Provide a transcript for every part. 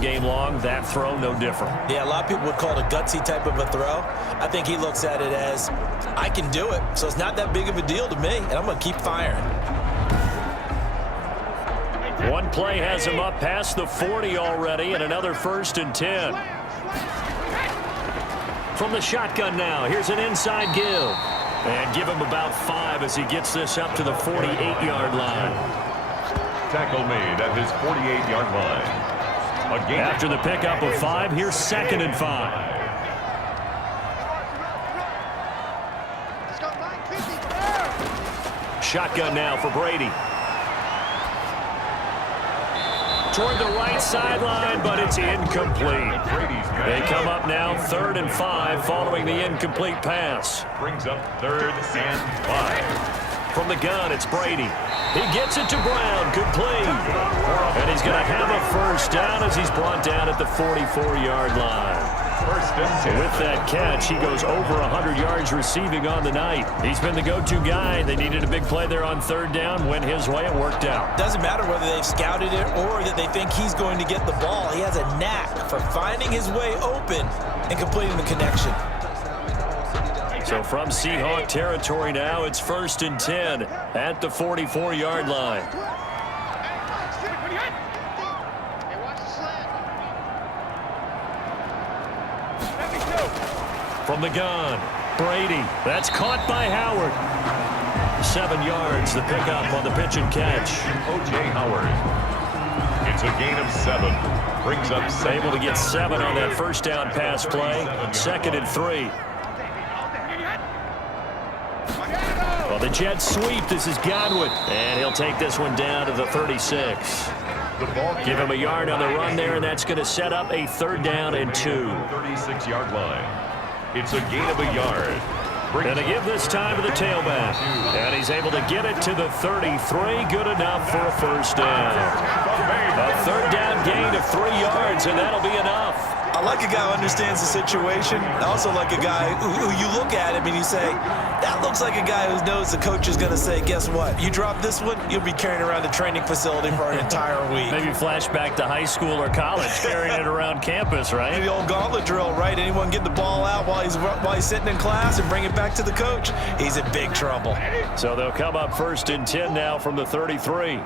game long. That throw, no different. Yeah, a lot of people would call it a gutsy type of a throw. I think he looks at it as, I can do it, so it's not that big of a deal to me, and I'm going to keep firing. One play has him up past the 40 already, and another 1st and 10. From the shotgun now, here's an inside give. And give him about 5 as he gets this up to the 48-yard line. Tackle made at his 48-yard line. Again. After the pickup of 5, here's 2nd and 5. Shotgun now for Brady. Toward the right sideline, but it's incomplete. They come up now 3rd and 5 following the incomplete pass. Brings up 3rd and 5. From the gun, it's Brady. He gets it to Brown, complete. And he's going to have a 1st down as he's brought down at the 44-yard line. 1st and 10. With that catch, he goes over 100 yards receiving on the night. He's been the go-to guy. They needed a big play there on 3rd down. Went his way. It worked out. Doesn't matter whether they've scouted it or that they think he's going to get the ball. He has a knack for finding his way open and completing the connection. So from Seahawk territory now, it's 1st and 10 at the 44-yard line. From the gun, Brady. That's caught by Howard. 7 yards, the pickup on the pitch and catch. O.J. Howard. It's a gain of 7. Brings up 7. Able to get 7 on that 1st down pass play. 2nd and 3. Well, the jet sweep. This is Godwin. And he'll take this one down to the 36. Give him a yard on the run there, and that's going to set up a 3rd down and 2. 36-yard line. It's a gain of a yard. Going to give this time to the tailback. And he's able to get it to the 33. Good enough for a 1st down. A 3rd down gain of 3 yards, and that'll be enough. I like a guy who understands the situation. I also like a guy who you look at him and you say, that looks like a guy who knows the coach is going to say, guess what? You drop this one, you'll be carrying around the training facility for an entire week. Maybe flashback to high school or college, carrying it around campus, right? The old gauntlet drill, right? Anyone get the ball out while he's sitting in class and bring it back to the coach, he's in big trouble. So they'll come up 1st and 10 now from the 33.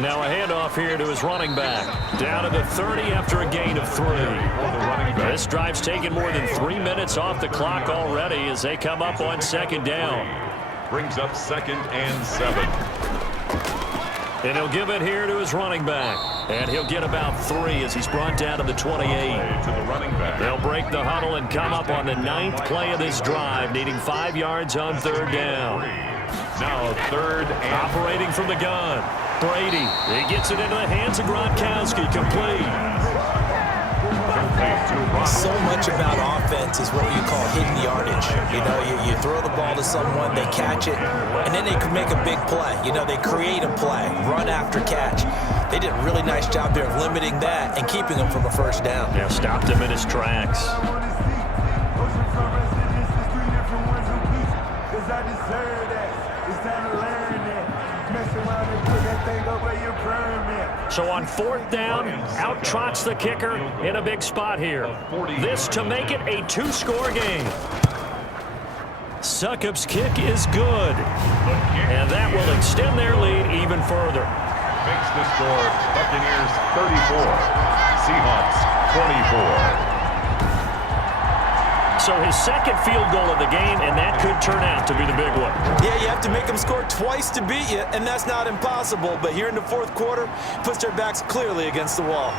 Now a handoff here to his running back. Down to the 30 after a gain of 3. This drive's taken more than 3 minutes off the clock already as they come up on 2nd down. Brings up 2nd and 7. And he'll give it here to his running back. And he'll get about 3 as he's brought down to the 28. To the running back. They'll break the huddle and come up on the 9th play of this drive, needing 5 yards on 3rd down. Now 3rd and operating from the gun. Brady, he gets it into the hands of Gronkowski, complete. So much about offense is what you call hidden yardage. You know, you throw the ball to someone, they catch it, and then they can make a big play. You know, they create a play, run after catch. They did a really nice job there of limiting that and keeping him from a 1st down. Yeah, stopped him in his tracks. So on 4th down, out trots the kicker in a big spot here. This to make it a 2-score game. Succop's kick is good. And that will extend their lead even further. Makes the score Buccaneers 34, Seahawks 24. So his 2nd field goal of the game, and that could turn out to be the big one. Yeah, you have to make them score twice to beat you, and that's not impossible. But here in the 4th quarter, puts their backs clearly against the wall.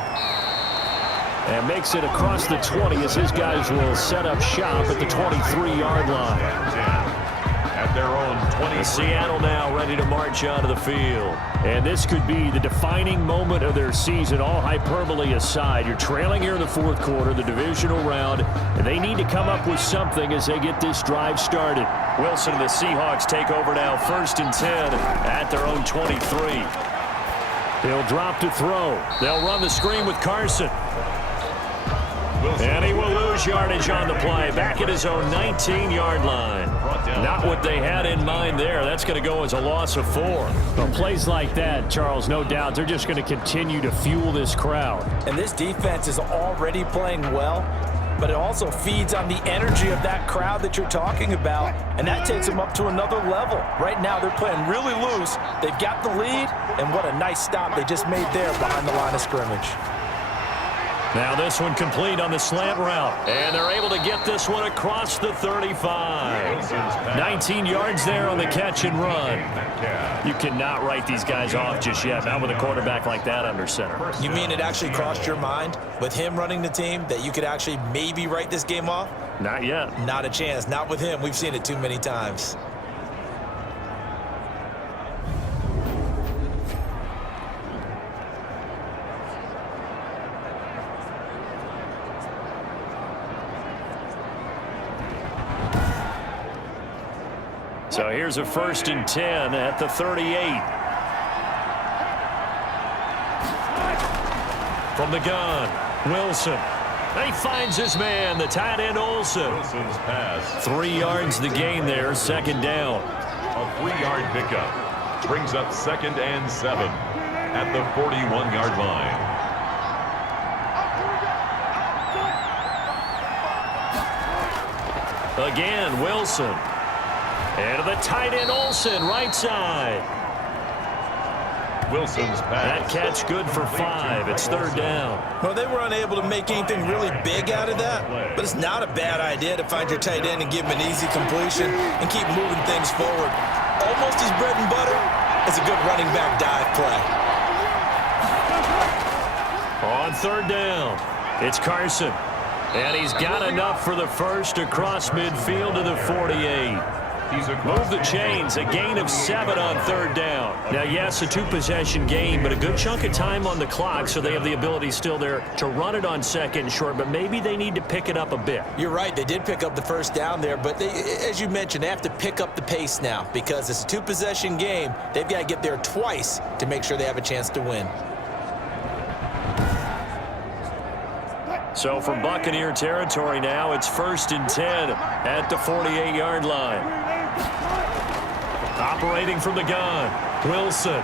And makes it across the 20 as his guys will set up shop at the 23-yard line. At their own 20. Seattle now ready to march onto the field. And this could be the defining moment of their season, all hyperbole aside. You're trailing here in the 4th quarter, the divisional round, and they need to come up with something as they get this drive started. Wilson and the Seahawks take over now 1st and 10 at their own 23. They'll drop to throw. They'll run the screen with Carson. And he will lose lose yardage on the play. Back at his own 19-yard line. Not what they had in mind there. That's going to go as a loss of 4. Well, plays like that, Charles, no doubt, they're just going to continue to fuel this crowd. And this defense is already playing well, but it also feeds on the energy of that crowd that you're talking about, and that takes them up to another level. Right now, they're playing really loose. They've got the lead, and what a nice stop they just made there behind the line of scrimmage. Now this one complete on the slant route, and they're able to get this one across the 35. 19 yards there on the catch and run. You cannot write these guys off just yet, not with a quarterback like that under center. You mean it actually crossed your mind with him running the team that you could actually maybe write this game off? Not yet. Not a chance. Not with him. We've seen it too many times. So here's a 1st and 10 at the 38. From the gun, Wilson. He finds his man, the tight end Olsen. Wilson's pass. 3 yards the gain there, 2nd down. A 3-yard pickup brings up 2nd and 7 at the 41-yard line. Again, Wilson. And to the tight end Olsen, right side. Wilson's That pass. catch good for 5. It's 3rd down. Well, they were unable to make anything really big out of that, but it's not a bad idea to find your tight end and give him an easy completion and keep moving things forward. Almost as bread and butter as a good running back dive play. On 3rd down, it's Carson. And he's got enough for the first across midfield to the 48. Move the chains, a gain of 7 on 3rd down. Now, yes, a 2-possession game, but a good chunk of time on the clock, so they have the ability still there to run it on 2nd and short, but maybe they need to pick it up a bit. You're right, they did pick up the first down there, but they, as you mentioned, they have to pick up the pace now because it's a 2-possession game. They've got to get there twice to make sure they have a chance to win. So from Buccaneer territory now, it's 1st and 10 at the 48-yard line. Operating from the gun, Wilson.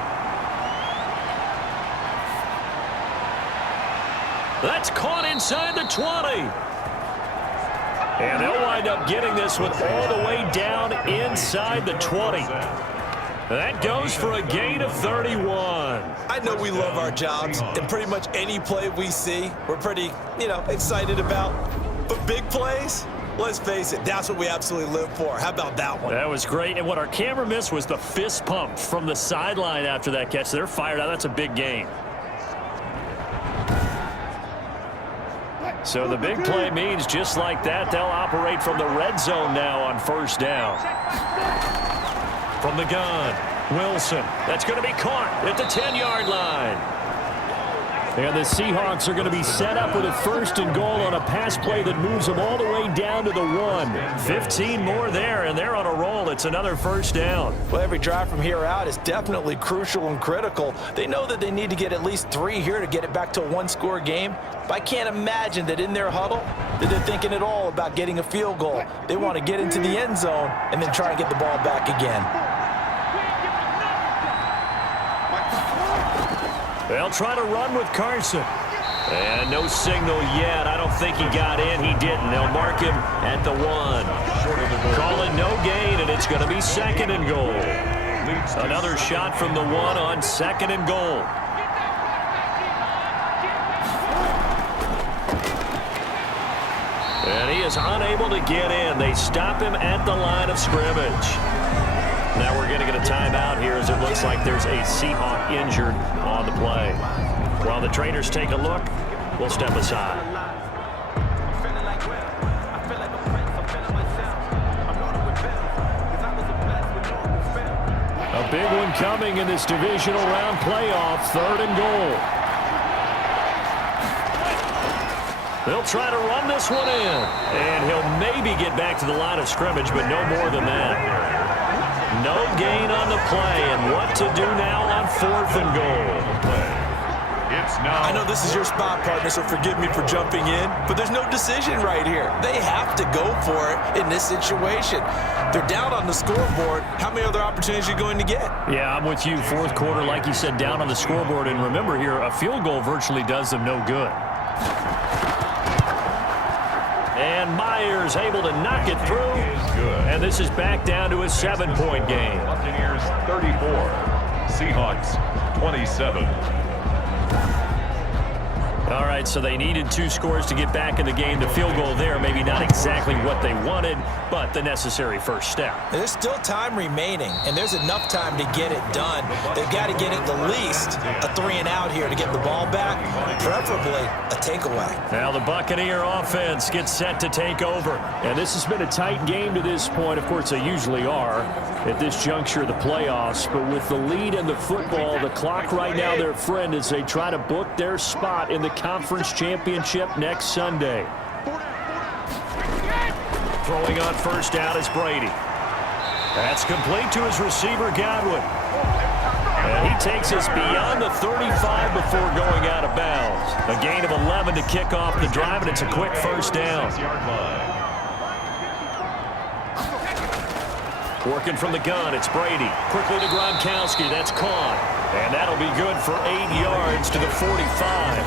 That's caught inside the 20. And they'll wind up getting this one all the way down inside the 20. That goes for a gain of 31. I know we love our jobs, and pretty much any play we see, we're pretty, excited about. But big plays, let's face it, that's what we absolutely live for. How about that one? That was great. And what our camera missed was the fist pump from the sideline after that catch. They're fired out. That's a big gain. So the big play means just like that, they'll operate from the red zone now on 1st down. From the gun, Wilson. That's going to be caught at the 10-yard line. And the Seahawks are going to be set up with a 1st and goal on a pass play that moves them all the way down to the 1. 15 more there, and they're on a roll. It's another 1st down. Well, every drive from here out is definitely crucial and critical. They know that they need to get at least 3 here to get it back to a 1-score game. But I can't imagine that in their huddle that they're thinking at all about getting a field goal. They want to get into the end zone and then try and get the ball back again. They'll try to run with Carson. And no signal yet. I don't think he got in. He didn't. They'll mark him at the 1. Calling no gain, and it's going to be 2nd and goal. Another shot from the 1 on 2nd and goal. And he is unable to get in. They stop him at the line of scrimmage. Now we're going to get a timeout here as it looks like there's a Seahawk injured on the play. While the trainers take a look, we'll step aside. A big one coming in this divisional round playoff, 3rd and goal. They'll try to run this one in, and he'll maybe get back to the line of scrimmage, but no more than that. No gain on the play, and what to do now on 4th and goal. It's I know this is your spot, partner, so forgive me for jumping in, but there's no decision right here. They have to go for it in this situation. They're down on the scoreboard. How many other opportunities are you going to get? Yeah, I'm with you. Fourth quarter, like you said, down on the scoreboard. And remember here, a field goal virtually does them no good. And Myers able to knock it through. And this is back down to a 7-point game. Buccaneers 34, Seahawks 27. All right, so they needed 2 scores to get back in the game. The field goal there, maybe not exactly what they wanted, but the necessary first step. There's still time remaining, and there's enough time to get it done. They've got to get at the least a 3-and-out here to get the ball back, preferably a takeaway. Now the Buccaneer offense gets set to take over. And this has been a tight game to this point. Of course, they usually are at this juncture of the playoffs. But with the lead in the football, the clock right now their friend as they try to book their spot in the conference championship next Sunday. Throwing on first down is Brady. That's complete to his receiver, Godwin. And he takes us beyond the 35 before going out of bounds. A gain of 11 to kick off the drive, and it's a quick first down. Working from the gun, it's Brady. Quickly to Gronkowski, that's caught. And that'll be good for 8 yards to the 45.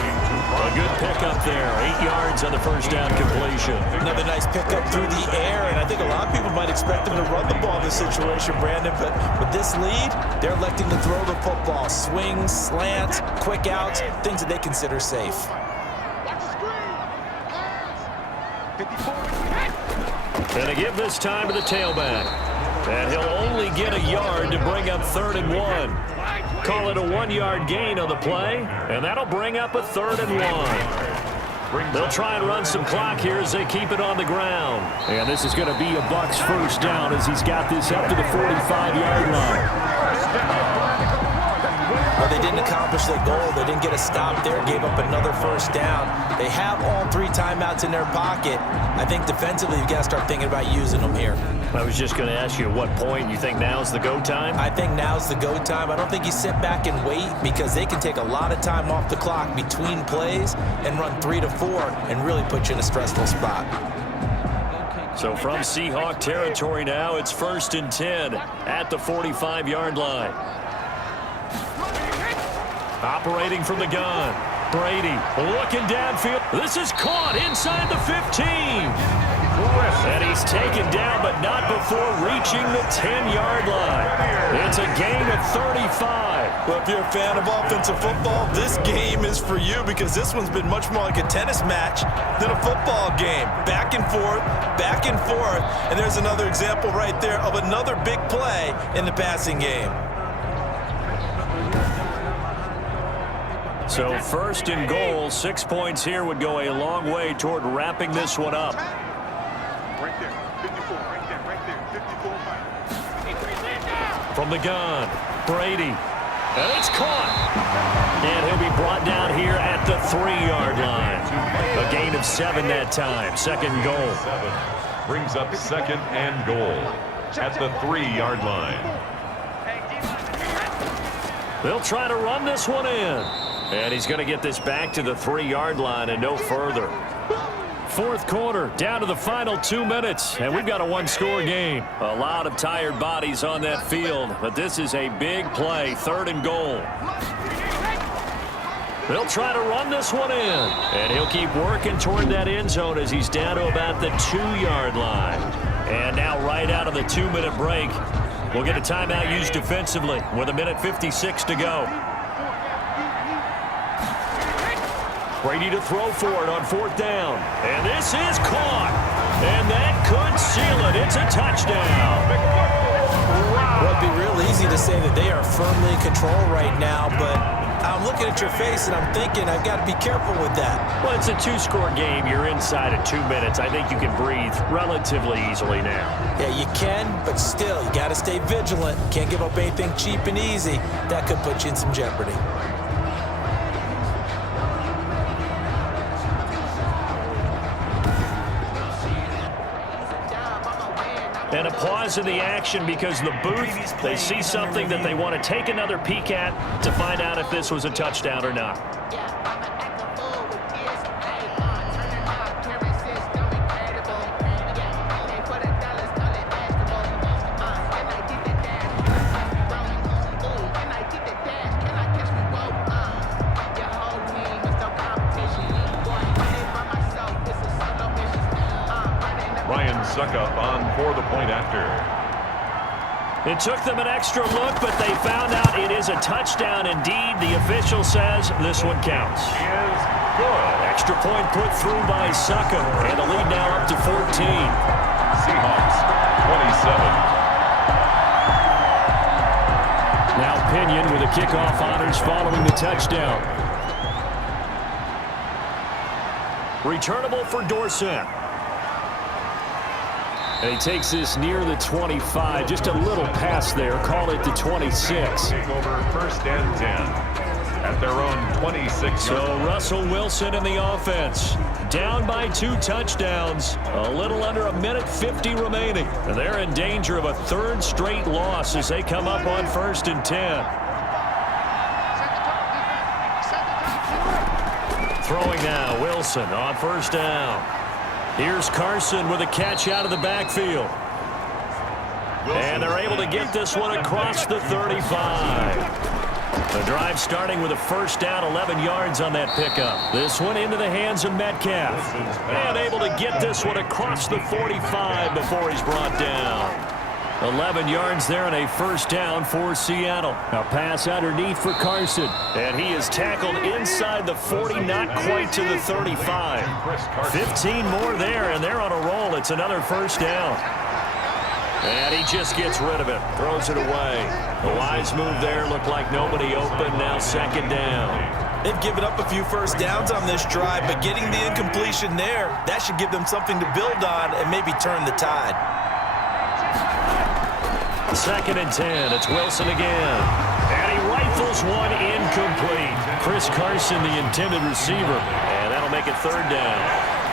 A good pickup there, 8 yards on the first down completion. Another nice pickup through the air, and I think a lot of people might expect them to run the ball in this situation, Brandon, but with this lead, they're electing to throw the football. Swings, slants, quick outs, things that they consider safe. And they give this time to the tailback. And he'll only get a yard to bring up 3rd and 1. Call it a 1-yard gain on the play, and that'll bring up a 3rd and 1. They'll try and run some clock here as they keep it on the ground. And this is going to be a Bucs first down as he's got this up to the 45-yard line. Well, they didn't accomplish their goal. They didn't get a stop there, gave up another first down. They have all 3 timeouts in their pocket. I think defensively you've got to start thinking about using them here. I was just going to ask you at what point you think now's the go time? I think now's the go time. I don't think you sit back and wait because they can take a lot of time off the clock between plays and run 3 to 4 and really put you in a stressful spot. So from Seahawk territory now, it's 1st and 10 at the 45-yard line. Operating from the gun. Brady looking downfield. This is caught inside the 15. And he's taken down, but not before reaching the 10-yard line. It's a gain of 35. Well, if you're a fan of offensive football, this game is for you because this one's been much more like a tennis match than a football game. Back and forth, and there's another example right there of another big play in the passing game. So 1st and goal, 6 points here would go a long way toward wrapping this one up. Right there, 54, right there, 54. From the gun, Brady. And it's caught. And he'll be brought down here at the 3-yard line. A gain of 7 that time. 2nd goal. 7 brings up 2nd and goal at the 3-yard line. They'll try to run this one in. And he's going to get this back to the 3-yard line and no further. 4th quarter, down to the final 2 minutes, and we've got a 1-score game. A lot of tired bodies on that field, but this is a big play, 3rd and goal. They'll try to run this one in, and he'll keep working toward that end zone as he's down to about the 2-yard line. And now right out of the 2-minute break, we'll get a timeout used defensively with 1:56 to go. Brady to throw for it on 4th down. And this is caught. And that could seal it. It's a touchdown. Well, it'd be real easy to say that they are firmly in control right now, but I'm looking at your face and I'm thinking I've got to be careful with that. Well, it's a 2-score game. You're inside of 2 minutes. I think you can breathe relatively easily now. Yeah, you can, but still, you got to stay vigilant. Can't give up anything cheap and easy. That could put you in some jeopardy. And a pause in the action because the booth, they see something that they want to take another peek at to find out if this was a touchdown or not. Suckup on for the point after. It took them an extra look, but they found out it is a touchdown indeed. The official says this one counts. Is good. Extra point put through by Suckup, and the lead now up to 14. Seahawks 27. Now Pinion with the kickoff honors following the touchdown. Returnable for Dorsett. And he takes this near the 25, just a little pass there, call it the 26. Take over first and 10 at their own 26. So Russell Wilson in the offense, down by 2 touchdowns, a little under a minute 50 remaining. And they're in danger of a 3rd straight loss as they come up on first and 10. Throwing now, Wilson on first down. Here's Carson with a catch out of the backfield. And they're able to get this one across the 35. The drive starting with a first down, 11 yards on that pickup. This one into the hands of Metcalf. And able to get this one across the 45 before he's brought down. 11 yards there and a first down for Seattle. A pass underneath for Carson. And he is tackled inside the 40, not quite to the 35. 15 more there, and they're on a roll. It's another first down. And he just gets rid of it. Throws it away. A wise move there. Looked like nobody open. Now second down. They've given up a few first downs on this drive, but getting the incompletion there, that should give them something to build on and maybe turn the tide. Second and 10. It's Wilson again. And he rifles one incomplete. Chris Carson, the intended receiver. And that'll make it third down.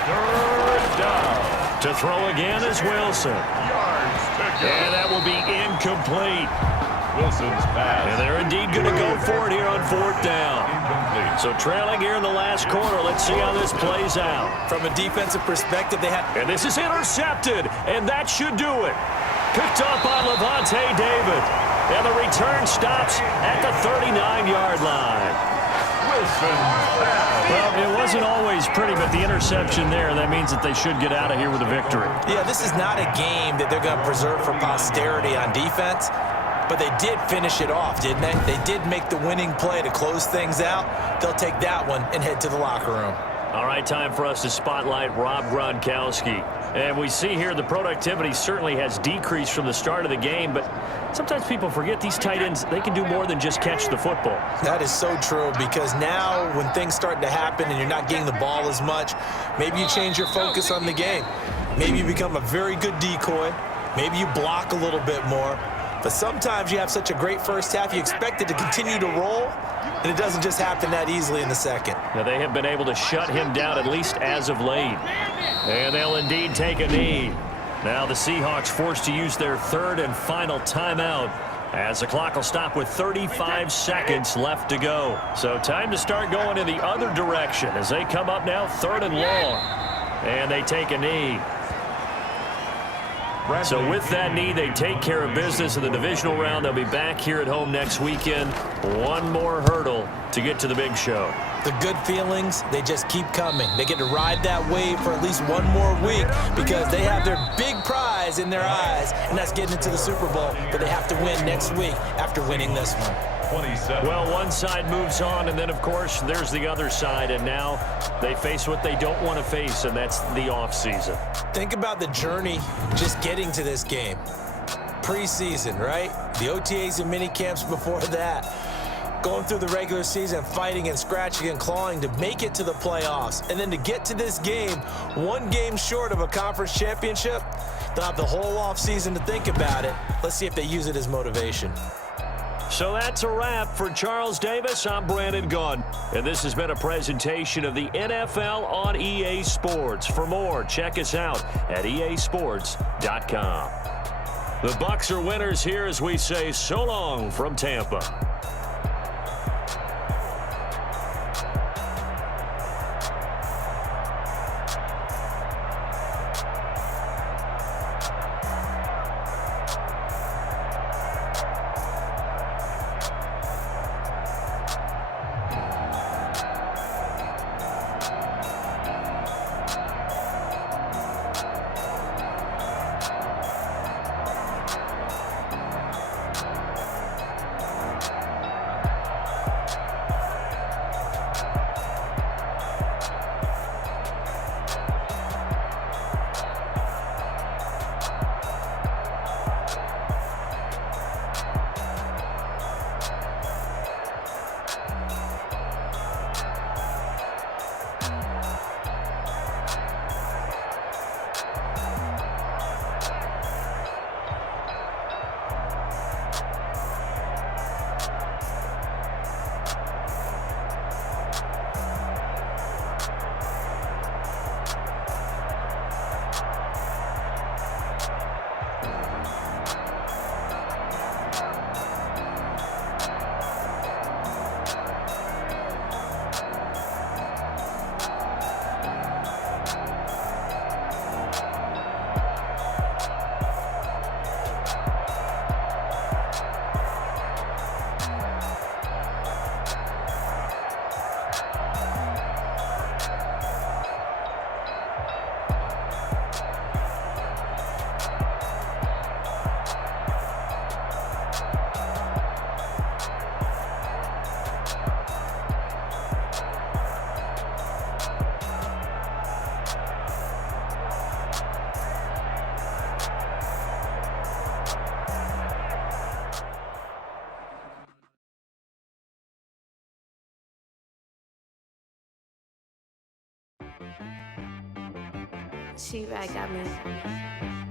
Third down. To throw again is Wilson. Yards to go. And that will be incomplete. Wilson's pass. And they're indeed going to go for it here on fourth down. Incomplete. So trailing here in the last quarter. Let's see how this plays out. From a defensive perspective, they had... And this is intercepted. And that should do it. Picked up by Levante David. And the return stops at the 39-yard line. Well, it wasn't always pretty, but the interception there, that means that they should get out of here with a victory. Yeah, this is not a game that they're going to preserve for posterity on defense, but they did finish it off, didn't they? They did make the winning play to close things out. They'll take that one and head to the locker room. All right, time for us to spotlight Rob Gronkowski. And we see here the productivity certainly has decreased from the start of the game, but sometimes people forget these tight ends, they can do more than just catch the football. That is so true, because now when things start to happen and you're not getting the ball as much, maybe you change your focus on the game. Maybe you become a very good decoy. Maybe you block a little bit more. But sometimes you have such a great first half, you expect it to continue to roll, and it doesn't just happen that easily in the second. Now they have been able to shut him down, at least as of late. And they'll indeed take a knee. Now the Seahawks forced to use their third and final timeout, as the clock will stop with 35 seconds left to go. So time to start going in the other direction as they come up now third and long. And they take a knee. So with that knee, they take care of business in the divisional round. They'll be back here at home next weekend. One more hurdle to get to the big show. The good feelings, they just keep coming. They get to ride that wave for at least one more week because they have their big prize in their eyes, and that's getting into the Super Bowl. But they have to win next week after winning this one. 27. Well, one side moves on, and then, of course, there's the other side, and now they face what they don't want to face, and that's the offseason. Think about the journey just getting to this game. Preseason, right? The OTAs and mini camps before that. Going through the regular season, fighting and scratching and clawing to make it to the playoffs. And then to get to this game, one game short of a conference championship, they'll have the whole offseason to think about it. Let's see if they use it as motivation. So that's a wrap for Charles Davis. I'm Brandon Gunn, and this has been a presentation of the NFL on EA Sports. For more, check us out at easports.com. The Bucs are winners here as we say so long from Tampa. She right got me.